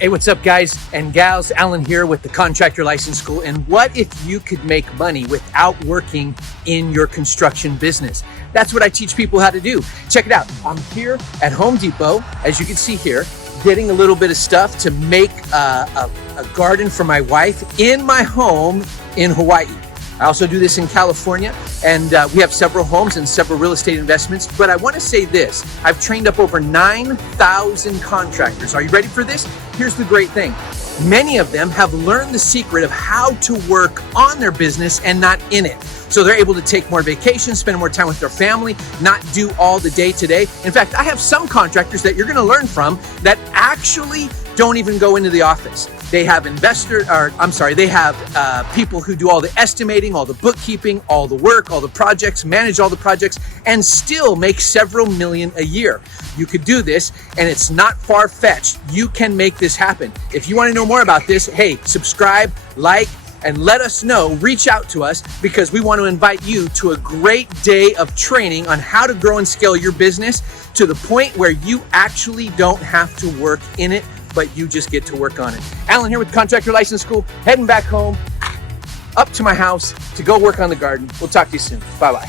Hey, what's up, guys and gals? Alan here with the Contractor License School. And what if you could make money without working in your construction business? That's what I teach people how to do. Check it out. I'm here at Home Depot, as you can see here, getting a little bit of stuff to make a garden for my wife in my home in Hawaii. I also do this in California, and we have several homes and several real estate investments. But I want to say this, I've trained up over 9,000 contractors. Are you ready for this? Here's the great thing. Many of them have learned the secret of how to work on their business and not in it. So they're able to take more vacations, spend more time with their family, not do all the day-to-day. In fact, I have some contractors that you're going to learn from that actually don't even go into the office. They have people who do all the estimating, all the bookkeeping, all the work, all the projects, manage all the projects, and still make several million a year. You could do this, and it's not far-fetched. You can make this happen. If you want to know more about this, hey, subscribe, like, and let us know. Reach out to us because we want to invite you to a great day of training on how to grow and scale your business to the point where you actually don't have to work in it, but you just get to work on it. Alan here with Contractor License School, heading back home, up to my house to go work on the garden. We'll talk to you soon. Bye-bye.